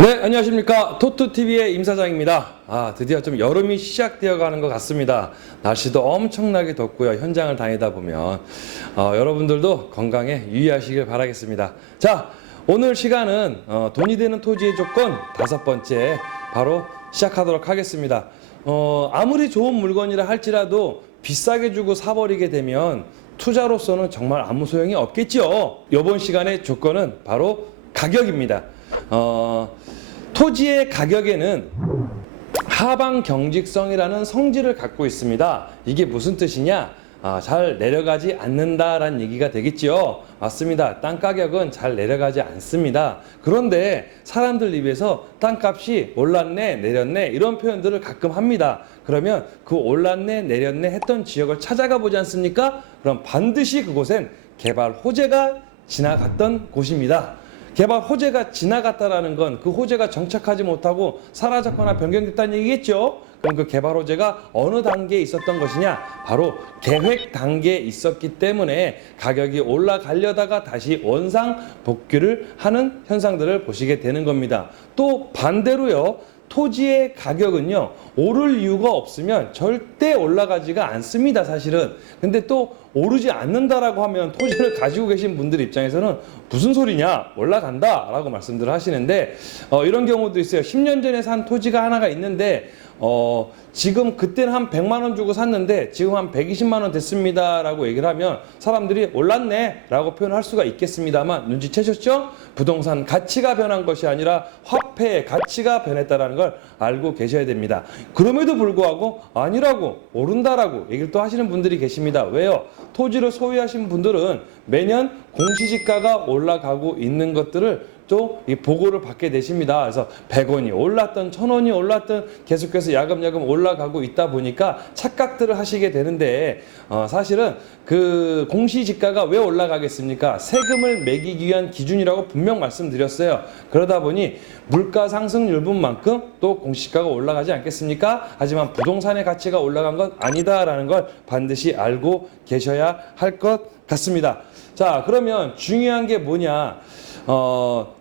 네, 안녕하십니까. 토토TV의 임사장입니다. 드디어 좀 여름이 시작되어 가는 것 같습니다. 날씨도 엄청나게 덥고요. 현장을 다니다 보면 여러분들도 건강에 유의하시길 바라겠습니다. 자, 오늘 시간은 돈이 되는 토지의 조건 5번째 바로 시작하도록 하겠습니다. 아무리 좋은 물건이라 할지라도 비싸게 주고 사버리게 되면 투자로서는 정말 아무 소용이 없겠죠. 이번 시간의 조건은 바로 가격입니다. 토지의 가격에는 하방 경직성이라는 성질을 갖고 있습니다. 이게 무슨 뜻이냐? 잘 내려가지 않는다라는 얘기가 되겠죠. 맞습니다. 땅 가격은 잘 내려가지 않습니다. 그런데 사람들 입에서 땅값이 올랐네, 내렸네 이런 표현들을 가끔 합니다. 그러면 그 올랐네, 내렸네 했던 지역을 찾아가 보지 않습니까? 그럼 반드시 그곳엔 개발 호재가 지나갔던 곳입니다. 개발 호재가 지나갔다라는 건 그 호재가 정착하지 못하고 사라졌거나 변경됐다는 얘기겠죠. 그럼 그 개발 호재가 어느 단계에 있었던 것이냐? 바로 계획 단계에 있었기 때문에 가격이 올라가려다가 다시 원상 복귀를 하는 현상들을 보시게 되는 겁니다. 또 반대로요. 토지의 가격은요, 오를 이유가 없으면 절대 올라가지가 않습니다, 사실은. 근데 또 오르지 않는다라고 하면 토지를 가지고 계신 분들 입장에서는 무슨 소리냐, 올라간다 라고 말씀들을 하시는데, 이런 경우도 있어요. 10년 전에 산 토지가 하나가 있는데, 지금 그때는 한 100만 원 주고 샀는데 지금 한 120만 원 됐습니다 라고 얘기를 하면 사람들이 올랐네 라고 표현할 수가 있겠습니다만, 눈치채셨죠? 부동산 가치가 변한 것이 아니라 화폐의 가치가 변했다는 걸 알고 계셔야 됩니다. 그럼에도 불구하고 아니라고, 오른다라고 얘기를 또 하시는 분들이 계십니다. 왜요? 토지를 소유하신 분들은 매년 공시지가가 올라가고 있는 것들을 또 이 보고를 받게 되십니다. 그래서 100원이 올랐던 1000원이 올랐던 계속해서 야금야금 올라가고 있다 보니까 착각들을 하시게 되는데, 사실은 그 공시지가가 왜 올라가겠습니까? 세금을 매기기 위한 기준이라고 분명 말씀드렸어요. 그러다 보니 물가 상승률분 만큼 또 공시지가가 올라가지 않겠습니까? 하지만 부동산의 가치가 올라간 건 아니다라는 걸 반드시 알고 계셔야 할 것 같습니다. 자, 그러면 중요한 게 뭐냐?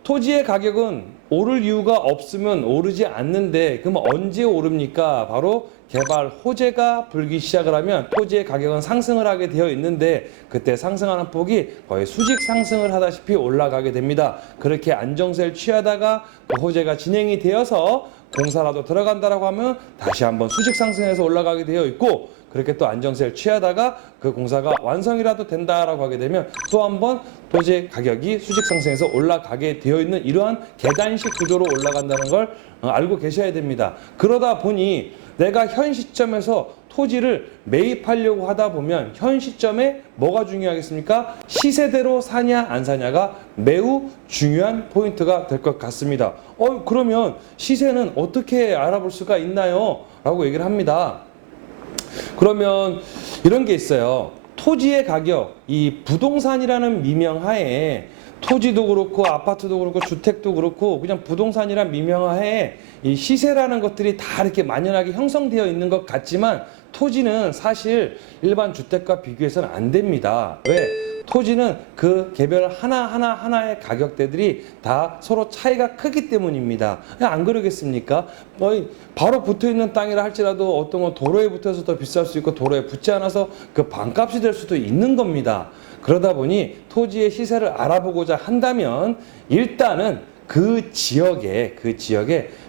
토지의 가격은 오를 이유가 없으면 오르지 않는데, 그럼 언제 오릅니까? 바로 개발 호재가 불기 시작을 하면 토지의 가격은 상승을 하게 되어 있는데, 그때 상승하는 폭이 거의 수직 상승을 하다시피 올라가게 됩니다. 그렇게 안정세를 취하다가 그 호재가 진행이 되어서 공사라도 들어간다라고 하면 다시 한번 수직 상승해서 올라가게 되어 있고, 그렇게 또 안정세를 취하다가 그 공사가 완성이라도 된다라고 하게 되면 또 한번 토지 가격이 수직 상승해서 올라가게 되어 있는 이러한 계단식 구조로 올라간다는 걸 알고 계셔야 됩니다. 그러다 보니 내가 현 시점에서 토지를 매입하려고 하다 보면 현 시점에 뭐가 중요하겠습니까? 시세대로 사냐 안 사냐가 매우 중요한 포인트가 될 것 같습니다. 그러면 시세는 어떻게 알아볼 수가 있나요? 라고 얘기를 합니다. 그러면 이런 게 있어요. 토지의 가격, 이 부동산이라는 미명하에 토지도 그렇고 아파트도 그렇고 주택도 그렇고 그냥 부동산이란 미명하에 이 시세라는 것들이 다 이렇게 만연하게 형성되어 있는 것 같지만, 토지는 사실 일반 주택과 비교해서는 안 됩니다. 왜? 토지는 그 개별 하나의 가격대들이 다 서로 차이가 크기 때문입니다. 안 그러겠습니까? 바로 붙어있는 땅이라 할지라도 어떤 건 도로에 붙어서 더 비쌀 수 있고 도로에 붙지 않아서 그 반값이 될 수도 있는 겁니다. 그러다 보니 토지의 시세를 알아보고자 한다면 일단은 그 지역에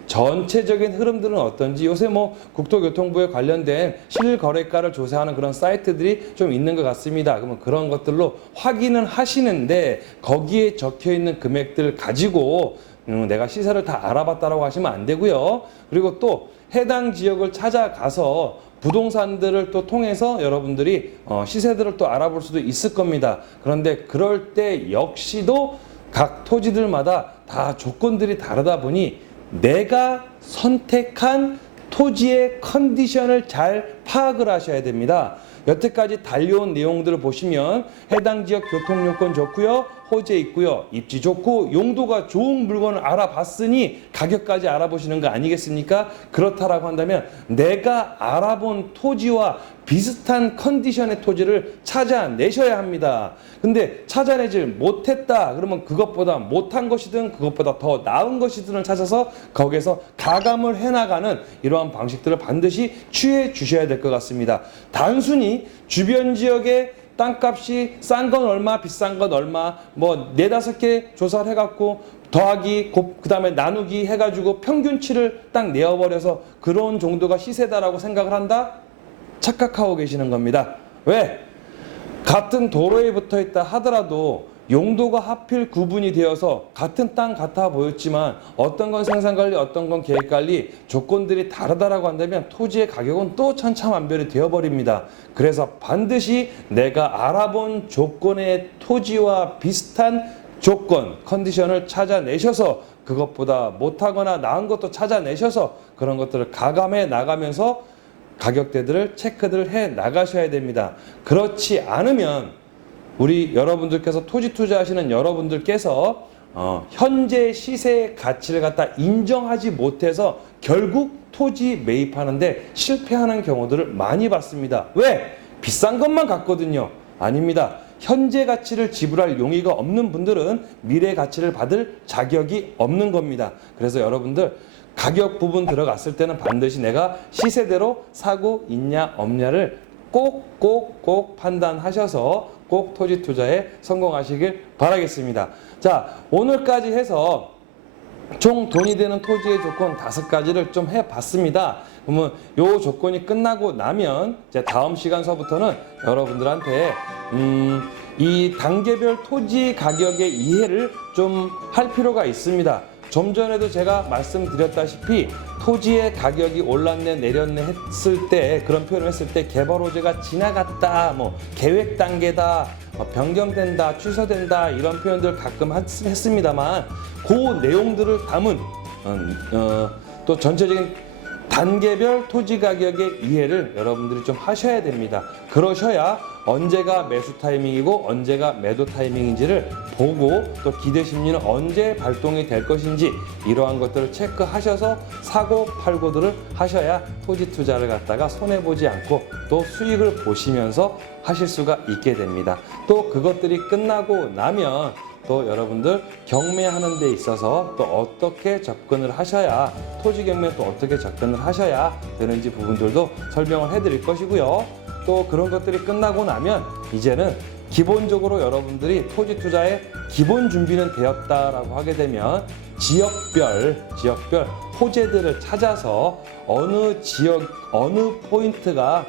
전체적인 흐름들은 어떤지, 요새 뭐 국토교통부에 관련된 실거래가를 조사하는 그런 사이트들이 좀 있는 것 같습니다. 그러면 그런 것들로 확인을 하시는데, 거기에 적혀 있는 금액들 가지고 내가 시세를 다 알아봤다라고 하시면 안 되고요. 그리고 또 해당 지역을 찾아가서 부동산들을 또 통해서 여러분들이 시세들을 또 알아볼 수도 있을 겁니다. 그런데 그럴 때 역시도 각 토지들마다 다 조건들이 다르다 보니 내가 선택한 토지의 컨디션을 잘 파악을 하셔야 됩니다. 여태까지 달려온 내용들을 보시면 해당 지역 교통 요건 좋고요, 호재 있고요, 입지 좋고 용도가 좋은 물건을 알아봤으니 가격까지 알아보시는 거 아니겠습니까? 그렇다라고 한다면 내가 알아본 토지와 비슷한 컨디션의 토지를 찾아내셔야 합니다. 근데 찾아내질 못했다 그러면 그것보다 못한 것이든 그것보다 더 나은 것이든을 찾아서 거기에서 가감을 해나가는 이러한 방식들을 반드시 취해 주셔야 될 것 같습니다. 단순히 주변 지역에 땅값이 싼 건 얼마, 비싼 건 얼마, 뭐 4-5개 조사를 해갖고 더하기, 그 다음에 나누기 해가지고 평균치를 딱 내어버려서 그런 정도가 시세다라고 생각을 한다? 착각하고 계시는 겁니다. 왜? 같은 도로에 붙어 있다 하더라도 용도가 하필 구분이 되어서 같은 땅 같아 보였지만 어떤 건 생산관리, 어떤 건 계획관리 조건들이 다르다라고 한다면 토지의 가격은 또 천차만별이 되어버립니다. 그래서 반드시 내가 알아본 조건의 토지와 비슷한 조건, 컨디션을 찾아내셔서 그것보다 못하거나 나은 것도 찾아내셔서 그런 것들을 가감해 나가면서 가격대들을 체크를 해 나가셔야 됩니다. 그렇지 않으면 우리 여러분들께서 토지 투자하시는 여러분들께서 현재 시세의 가치를 갖다 인정하지 못해서 결국 토지 매입하는데 실패하는 경우들을 많이 봤습니다. 왜? 비싼 것만 같거든요. 아닙니다. 현재 가치를 지불할 용의가 없는 분들은 미래 가치를 받을 자격이 없는 겁니다. 그래서 여러분들 가격 부분 들어갔을 때는 반드시 내가 시세대로 사고 있냐 없냐를 꼭 판단하셔서 꼭 토지 투자에 성공하시길 바라겠습니다. 자, 오늘까지 해서 총 돈이 되는 토지의 조건 5가지를 좀 해봤습니다. 그러면 요 조건이 끝나고 나면 이제 다음 시간서부터는 여러분들한테 이 단계별 토지 가격의 이해를 좀 할 필요가 있습니다. 좀 전에도 제가 말씀드렸다시피 토지의 가격이 올랐네 내렸네 했을 때 그런 표현을 했을 때 개발 호재가 지나갔다, 뭐 계획 단계다, 변경된다, 취소된다 이런 표현들 가끔 했습니다만 그 내용들을 담은 또 전체적인 단계별 토지 가격의 이해를 여러분들이 좀 하셔야 됩니다. 그러셔야 언제가 매수 타이밍이고 언제가 매도 타이밍인지를 보고 또 기대 심리는 언제 발동이 될 것인지 이러한 것들을 체크하셔서 사고 팔고들을 하셔야 토지 투자를 갖다가 손해보지 않고 또 수익을 보시면서 하실 수가 있게 됩니다. 또 그것들이 끝나고 나면 또 여러분들 경매하는 데 있어서 또 어떻게 접근을 하셔야 토지 경매 또 어떻게 접근을 하셔야 되는지 부분들도 설명을 해드릴 것이고요. 또 그런 것들이 끝나고 나면 이제는 기본적으로 여러분들이 토지 투자에 기본 준비는 되었다라고 하게 되면 지역별 호재들을 찾아서 어느 지역 어느 포인트가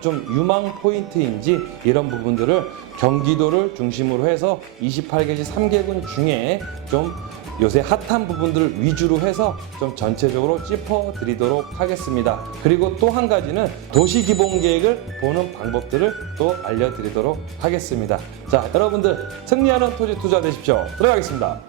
좀 유망 포인트인지 이런 부분들을 경기도를 중심으로 해서 28개시 3개군 중에 좀 요새 핫한 부분들을 위주로 해서 좀 전체적으로 짚어드리도록 하겠습니다. 그리고 또 한 가지는 도시기본계획을 보는 방법들을 또 알려드리도록 하겠습니다. 자, 여러분들 승리하는 토지 투자 되십시오. 들어가겠습니다.